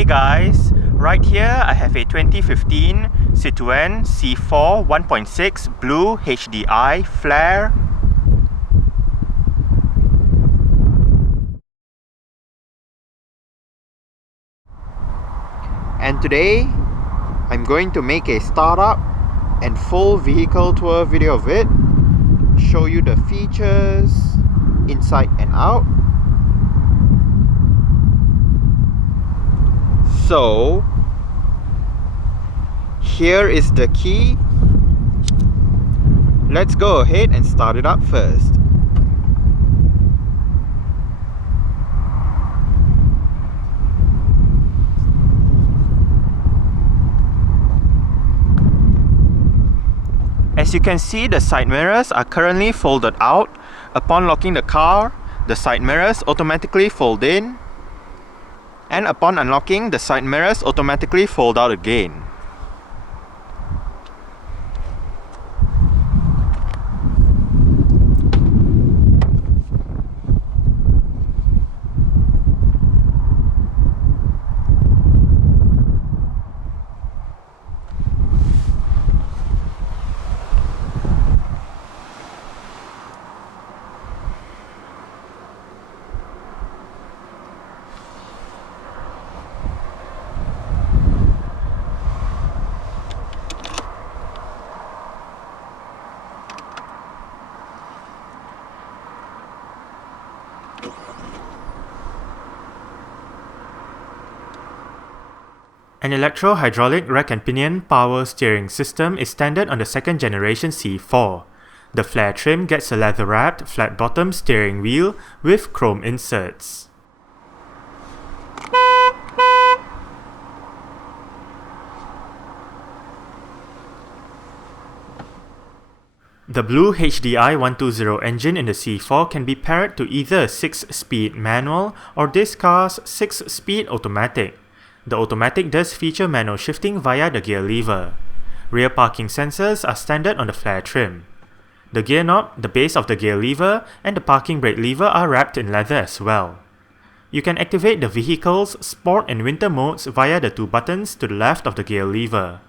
Hey guys, right here I have a 2015 Citroën C4 1.6 BlueHDi Flair. And today I'm going to make a startup and full vehicle tour video of it, show you the features inside and out. So here is the key. Let's go ahead and start it up first. As you can see, the side mirrors are currently folded out. Upon locking the car, the side mirrors automatically fold in, and upon unlocking, the side mirrors automatically fold out again. An electro-hydraulic rack and pinion power steering system is standard on the second generation C4. The Flair trim gets a leather-wrapped, flat-bottom steering wheel with chrome inserts. The BlueHDi 120 engine in the C4 can be paired to either a 6-speed manual or this car's 6-speed automatic. The automatic does feature manual shifting via the gear lever. Rear parking sensors are standard on the Flair trim. The gear knob, the base of the gear lever, and the parking brake lever are wrapped in leather as well. You can activate the vehicle's sport and winter modes via the two buttons to the left of the gear lever.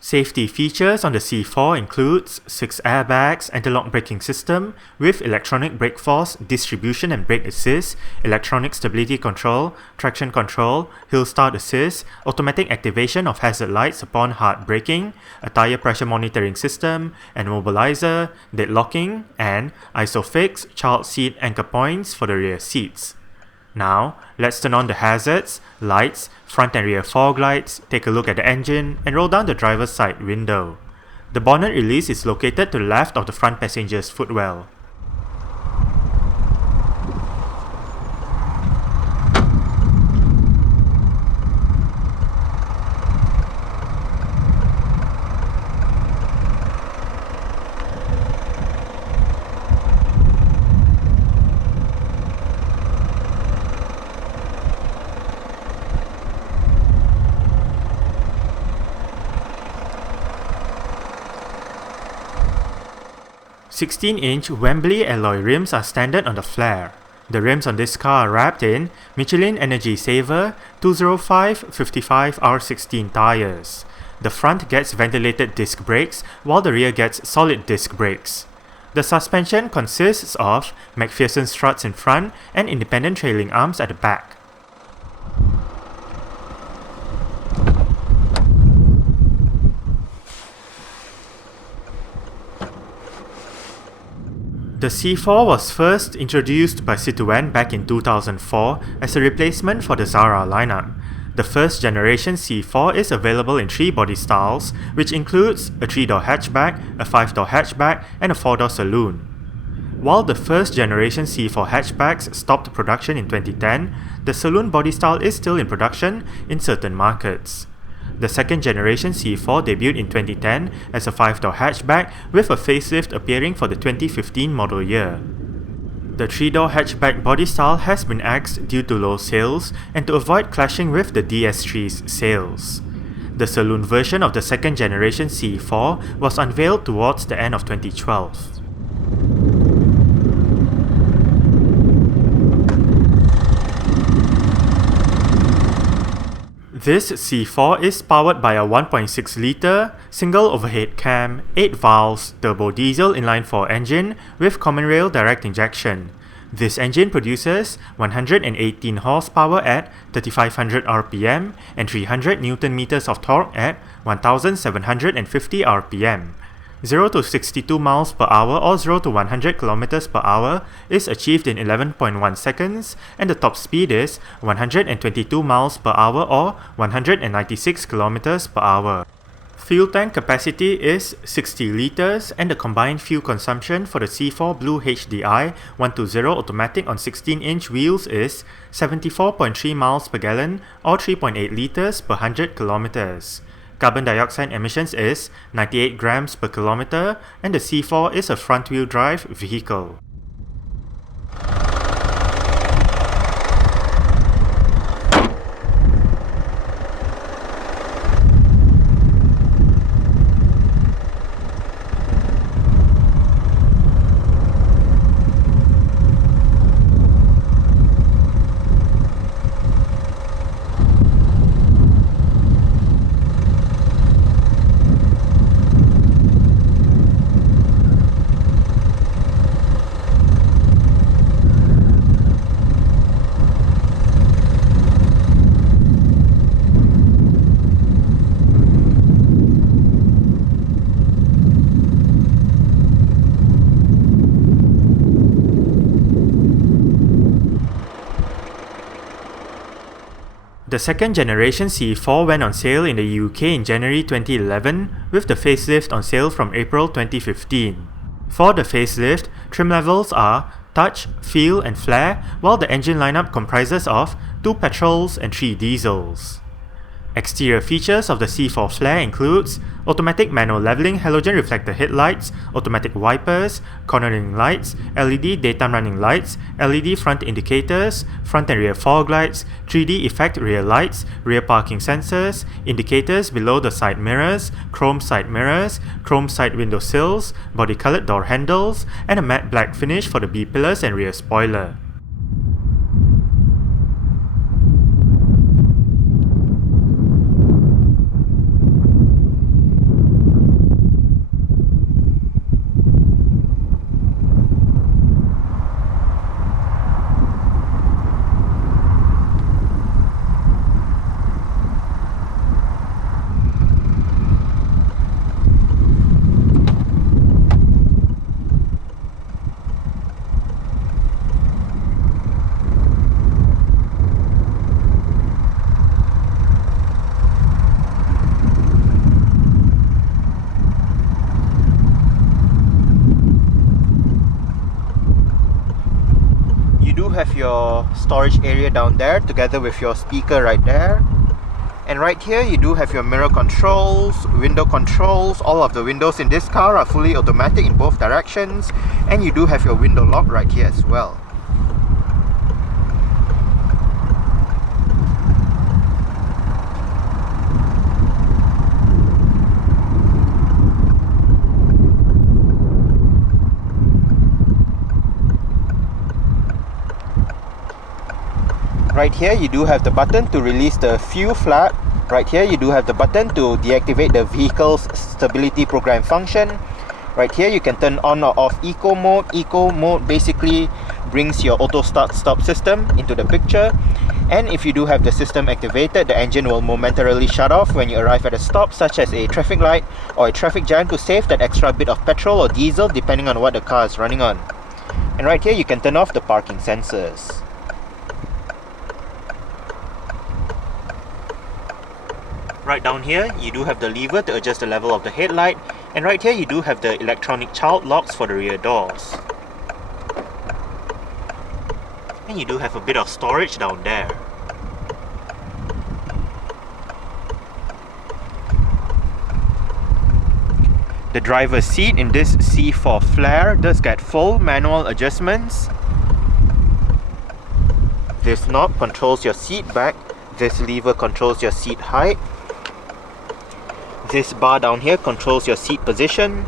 Safety features on the C4 includes 6 airbags, anti-lock braking system with electronic brake force distribution and brake assist, electronic stability control, traction control, hill start assist, automatic activation of hazard lights upon hard braking, a tire pressure monitoring system, an immobilizer, deadlocking, and ISOFIX child seat anchor points for the rear seats. Now, let's turn on the hazards, lights, front and rear fog lights, take a look at the engine, and roll down the driver's side window. The bonnet release is located to the left of the front passenger's footwell. "16-inch Wembley alloy rims are standard on the Flair. The rims on this car are wrapped in Michelin Energy Saver 205/55 R16 tires. The front gets ventilated disc brakes while the rear gets solid disc brakes. The suspension consists of McPherson struts in front and independent trailing arms at the back. The C4 was first introduced by Citroën back in 2004 as a replacement for the Zara lineup. The first generation C4 is available in 3 body styles, which includes a 3-door hatchback, a 5-door hatchback, and a 4-door saloon. While the first generation C4 hatchbacks stopped production in 2010, the saloon body style is still in production in certain markets. The second generation C4 debuted in 2010 as a 5-door hatchback with a facelift appearing for the 2015 model year. The 3-door hatchback body style has been axed due to low sales and to avoid clashing with the DS3's sales. The saloon version of the second generation C4 was unveiled towards the end of 2012. This C4 is powered by a 1.6 litre single overhead cam, 8 valves turbodiesel inline-4 engine with common rail direct injection. This engine produces 118 horsepower at 3500 rpm and 300 Nm of torque at 1750 rpm. 0 to 62 miles per hour or 0 to 100 km per hour is achieved in 11.1 seconds, and the top speed is 122 miles per hour or 196 km per hour. Fuel tank capacity is 60 litres, and the combined fuel consumption for the C4 BlueHDi 120 automatic on 16-inch wheels is 74.3 miles per gallon or 3.8 litres per 100 kilometers. Carbon dioxide emissions is 98 grams per kilometer, and the C4 is a front-wheel drive vehicle. The second generation C4 went on sale in the UK in January 2011, with the facelift on sale from April 2015. For the facelift, trim levels are Touch, Feel and Flair, while the engine lineup comprises of 2 petrols and 3 diesels. Exterior features of the C4 Flair includes automatic manual leveling halogen reflector headlights, automatic wipers, cornering lights, LED daytime running lights, LED front indicators, front and rear fog lights, 3D effect rear lights, rear parking sensors, indicators below the side mirrors, chrome side window sills, body colored door handles, and a matte black finish for the B-pillars and rear spoiler. Have your storage area down there together with your speaker right there, and right here you do have your mirror controls, window controls. All of the windows in this car are fully automatic in both directions, and you do have your window lock right here as well. Right here you do have the button to release the fuel flap. Right here you do have the button to deactivate the vehicle's stability program function. Right here you can turn on or off eco mode. Eco mode basically brings your auto start stop system into the picture, and if you do have the system activated, the engine will momentarily shut off when you arrive at a stop, such as a traffic light or a traffic jam, to save that extra bit of petrol or diesel depending on what the car is running on. And right here you can turn off the parking sensors. Right down here, you do have the lever to adjust the level of the headlight, and right here you do have the electronic child locks for the rear doors. And you do have a bit of storage down there. The driver's seat in this C4 Flair does get full manual adjustments. This knob controls your seat back, this lever controls your seat height. This bar down here controls your seat position,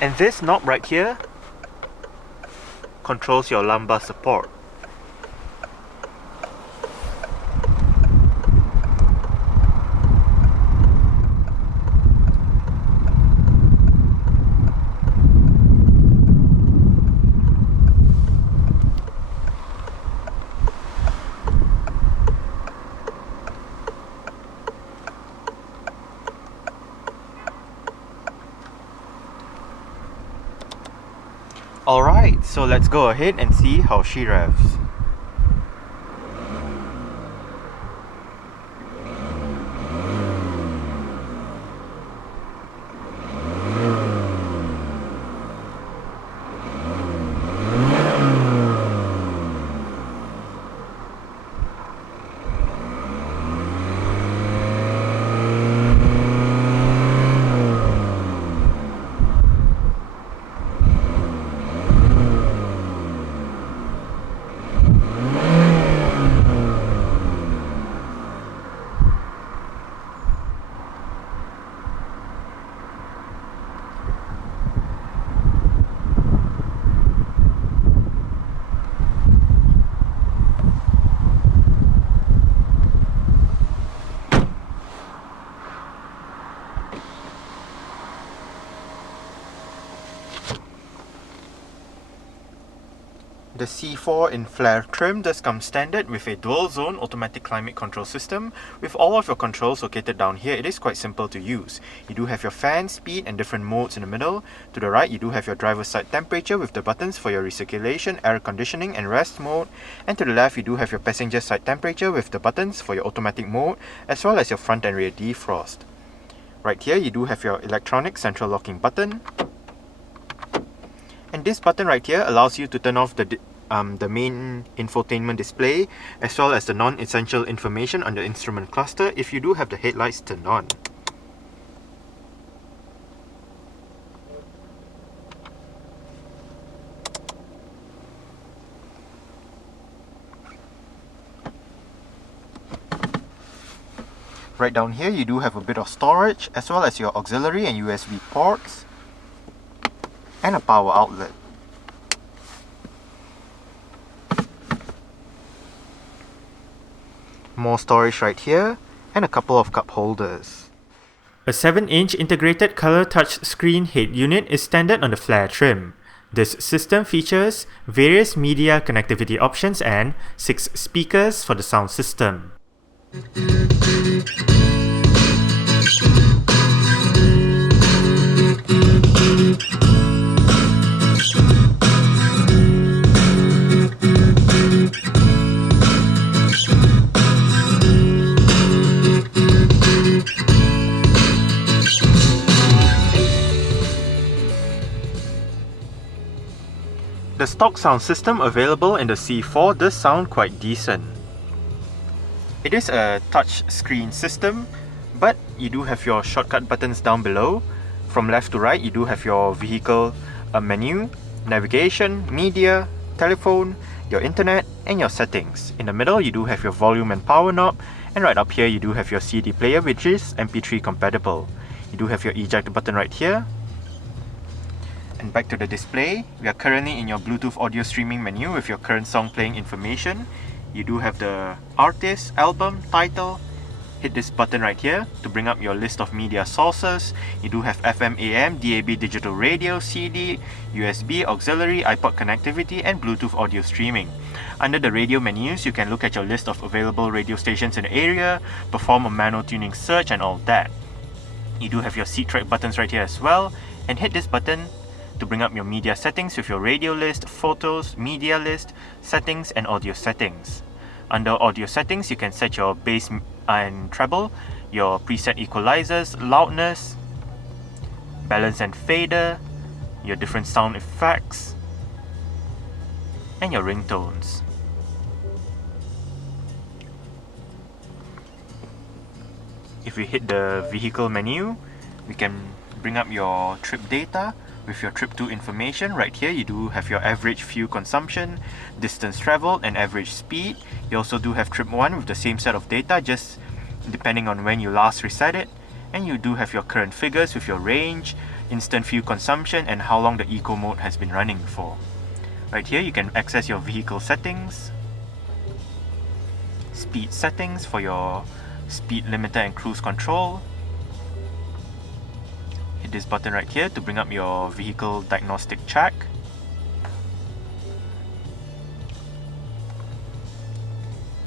and this knob right here controls your lumbar support. Alright, so let's go ahead and see how she revs. The C4 in Flair trim does come standard with a dual zone automatic climate control system with all of your controls located down here. It is quite simple to use. You do have your fan, speed and different modes in the middle. To the right you do have your driver's side temperature with the buttons for your recirculation, air conditioning and rest mode. And to the left you do have your passenger side temperature with the buttons for your automatic mode as well as your front and rear defrost. Right here you do have your electronic central locking button. And this button right here allows you to turn off the main infotainment display as well as the non-essential information on the instrument cluster if you do have the headlights turned on. Right down here you do have a bit of storage as well as your auxiliary and USB ports and a power outlet. More storage right here and a couple of cup holders. A 7-inch integrated color touchscreen head unit is standard on the Flair trim. This system features various media connectivity options and 6 speakers for the sound system. The stock sound system available in the C4 does sound quite decent. It is a touch screen system, but you do have your shortcut buttons down below. From left to right you do have your vehicle menu, navigation, media, telephone, your internet and your settings. In the middle you do have your volume and power knob, and right up here you do have your CD player which is MP3 compatible. You do have your eject button right here. And back to the display, we are currently in your Bluetooth audio streaming menu with your current song playing information. You do have the artist, album, title. Hit this button right here to bring up your list of media sources. You do have FM, AM, DAB digital radio, CD, USB, auxiliary, iPod connectivity and Bluetooth audio streaming. Under the radio menus, you can look at your list of available radio stations in the area, perform a manual tuning search and all that. You do have your seat track buttons right here as well, and hit this button to bring up your media settings with your radio list, photos, media list, settings and audio settings. Under audio settings you can set your bass and treble, your preset equalizers, loudness, balance and fader, your different sound effects and your ringtones. If we hit the vehicle menu, we can bring up your trip data. With your trip to information, right here you do have your average fuel consumption, distance traveled and average speed. You also do have trip 1 with the same set of data just depending on when you last reset it. And you do have your current figures with your range, instant fuel consumption and how long the eco mode has been running for. Right here you can access your vehicle settings, speed settings for your speed limiter and cruise control. This button right here to bring up your vehicle diagnostic check.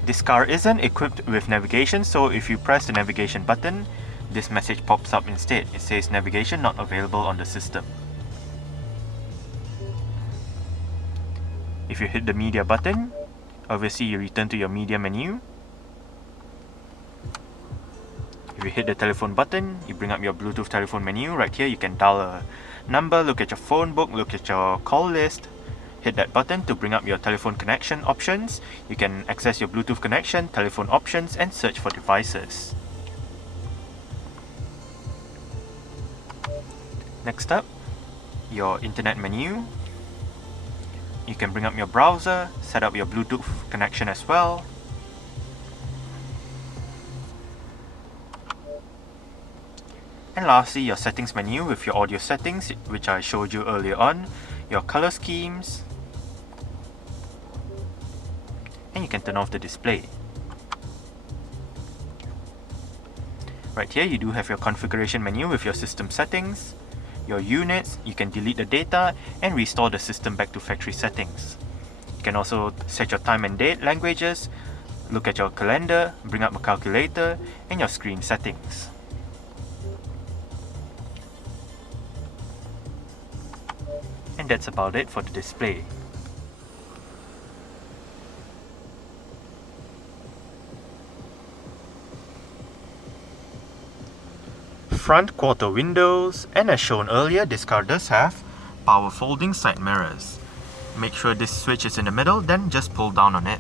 This car isn't equipped with navigation, so if you press the navigation button, this message pops up instead. It says navigation not available on the system. If you hit the media button, obviously you return to your media menu. If you hit the telephone button, you bring up your Bluetooth telephone menu. Right here you can dial a number, look at your phone book, look at your call list. Hit that button to bring up your telephone connection options. You can access your Bluetooth connection, telephone options, and search for devices. Next up, your internet menu. You can bring up your browser, set up your Bluetooth connection as well. And lastly, your settings menu with your audio settings, which I showed you earlier on, your color schemes, and you can turn off the display. Right here you do have your configuration menu with your system settings, your units, you can delete the data and restore the system back to factory settings. You can also set your time and date, languages, look at your calendar, bring up a calculator, and your screen settings. And that's about it for the display. Front quarter windows, and as shown earlier, this car does have power folding side mirrors. Make sure this switch is in the middle, then just pull down on it.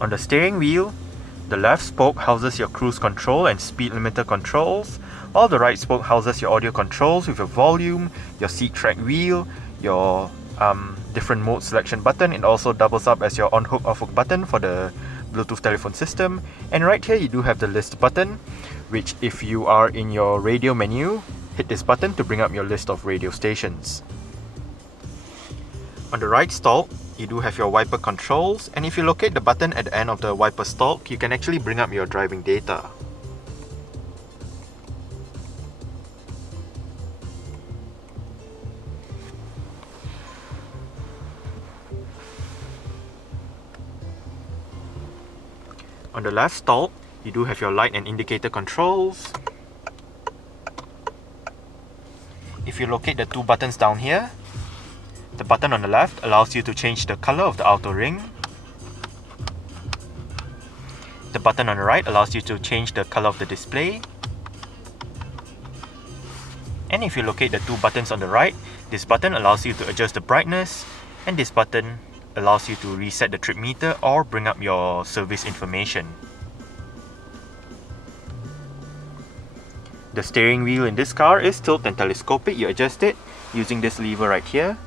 On the steering wheel, the left spoke houses your cruise control and speed limiter controls, while the right spoke houses your audio controls with your volume, your seat track wheel, your different mode selection button. It also doubles up as your on-hook off-hook button for the Bluetooth telephone system. And right here you do have the list button, which if you are in your radio menu, hit this button to bring up your list of radio stations. On the right stalk, you do have your wiper controls, and if you locate the button at the end of the wiper stalk, you can actually bring up your driving data. On the left stalk, you do have your light and indicator controls. If you locate the two buttons down here, the button on the left allows you to change the color of the outer ring. The button on the right allows you to change the color of the display. And if you locate the two buttons on the right, this button allows you to adjust the brightness, and this button allows you to reset the trip meter or bring up your service information. The steering wheel in this car is tilt and telescopic. You adjust it using this lever right here.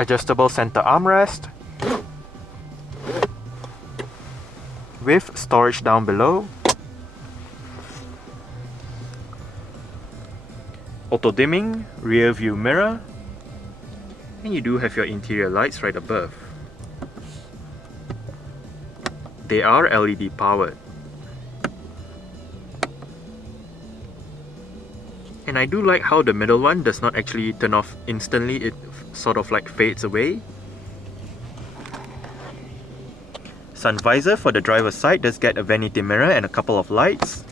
Adjustable center armrest with storage down below. Auto dimming rear view mirror, and you do have your interior lights right above. They are LED powered. And I do like how the middle one does not actually turn off instantly, it sort of like fades away. Sun visor for the driver's side does get a vanity mirror and a couple of lights.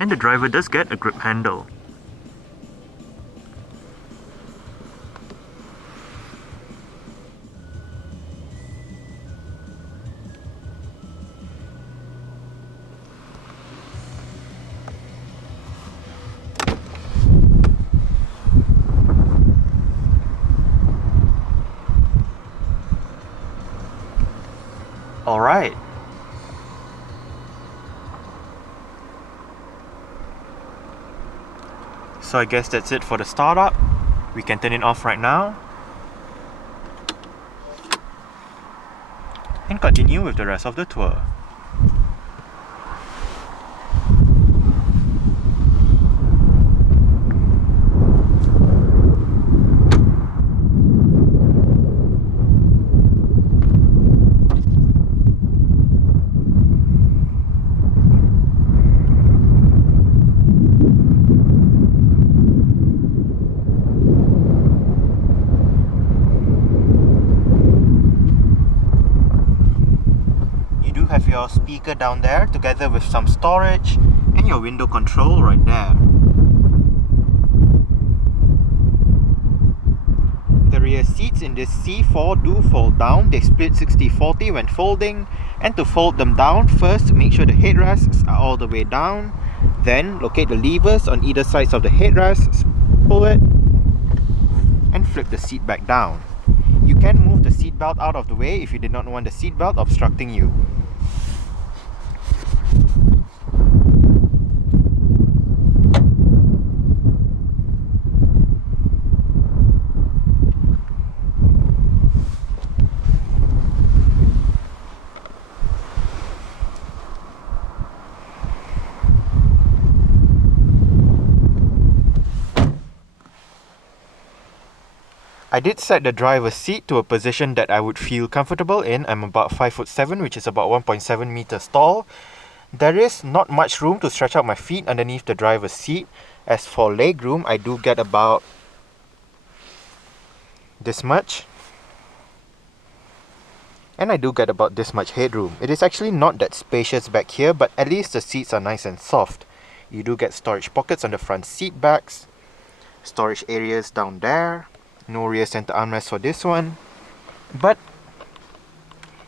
And the driver does get a grip handle. Alright. So I guess that's it for the startup. We can turn it off right now and continue with the rest of the tour. have your speaker down there together with some storage and your window control right there. The rear seats in this C4 do fold down. They split 60-40 when folding, and to fold them down, first make sure the headrests are all the way down, then locate the levers on either sides of the headrests, pull it and flip the seat back down. You can move the seat belt out of the way if you did not want the seat belt obstructing you. I did set the driver's seat to a position that I would feel comfortable in. I'm about 5'7", which is about 1.7 meters tall. There is not much room to stretch out my feet underneath the driver's seat. As for leg room, I do get about this much. And I do get about this much headroom. It is actually not that spacious back here, but at least the seats are nice and soft. You do get storage pockets on the front seat backs, storage areas down there. No rear center armrest for this one, but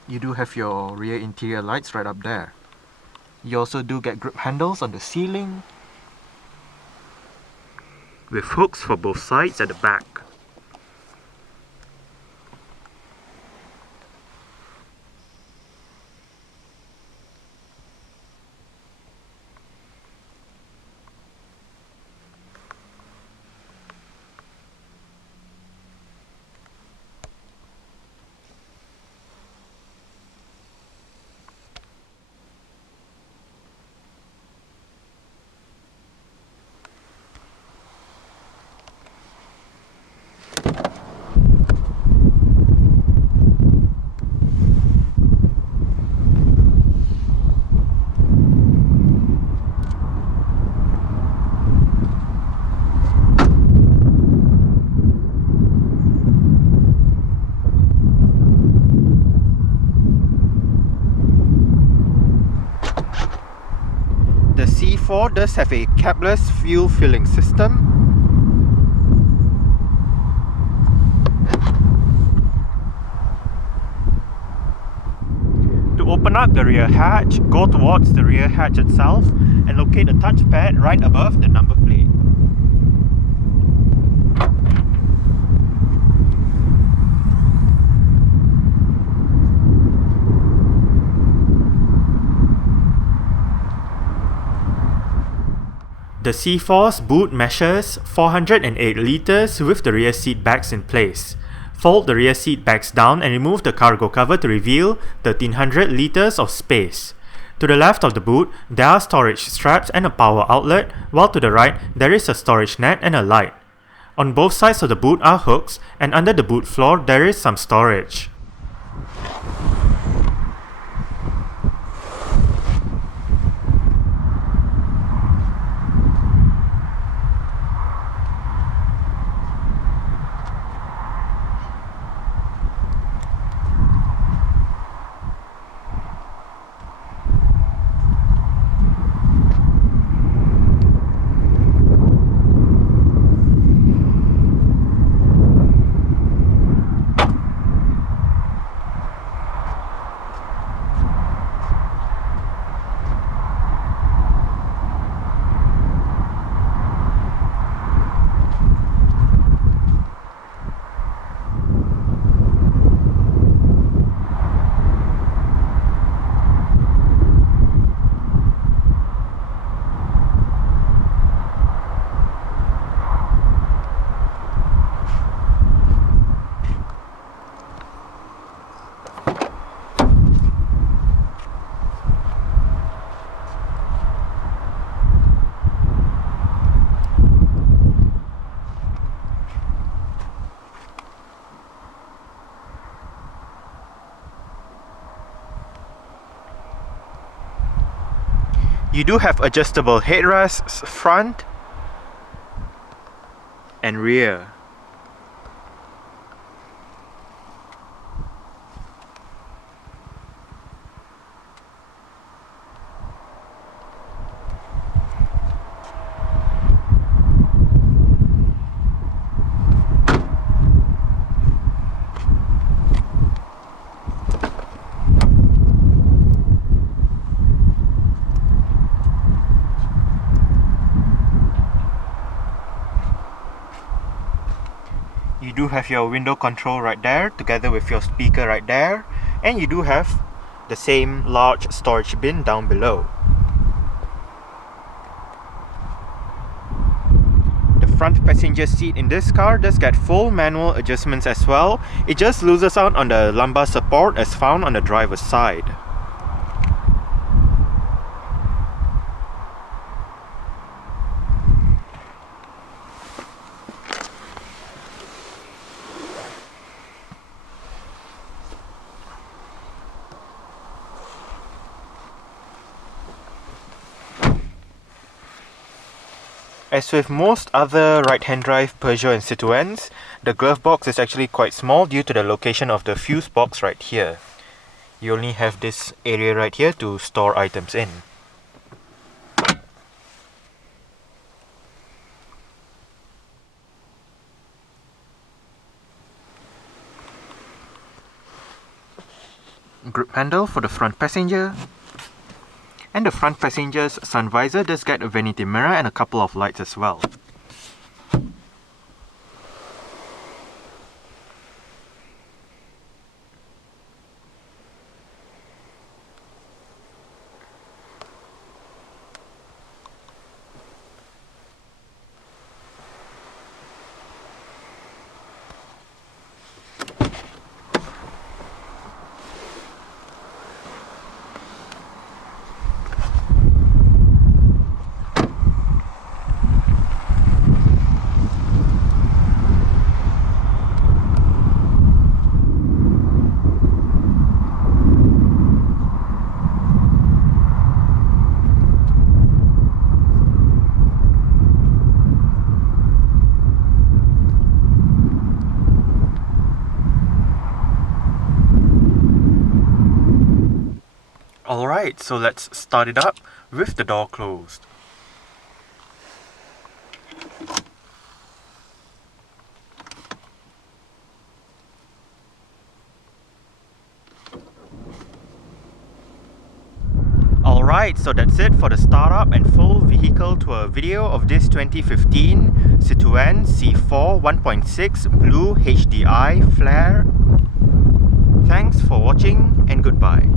you do have your rear interior lights right up there. You also do get grip handles on the ceiling with hooks for both sides at the back. The C4 does have a capless fuel filling system. To open up the rear hatch, go towards the rear hatch itself and locate the touchpad right above the number plate. The C4's boot measures 408 litres with the rear seat backs in place. Fold the rear seat backs down and remove the cargo cover to reveal 1300 litres of space. To the left of the boot, there are storage straps and a power outlet, while to the right, there is a storage net and a light. On both sides of the boot are hooks, and under the boot floor there is some storage. You do have adjustable headrests front and rear. You do have your window control right there, together with your speaker right there, and you do have the same large storage bin down below. The front passenger seat in this car does get full manual adjustments as well. It just loses out on the lumbar support as found on the driver's side. As with most other right-hand drive Peugeot and Citroëns, the glove box is actually quite small due to the location of the fuse box right here. You only have this area right here to store items in. Grip handle for the front passenger. And the front passenger's sun visor does get a vanity mirror and a couple of lights as well. Alright, so let's start it up with the door closed. Alright, so that's it for the startup and full vehicle tour video of this 2015 Citroën C4 1.6 BlueHDi Flair. Thanks for watching and goodbye.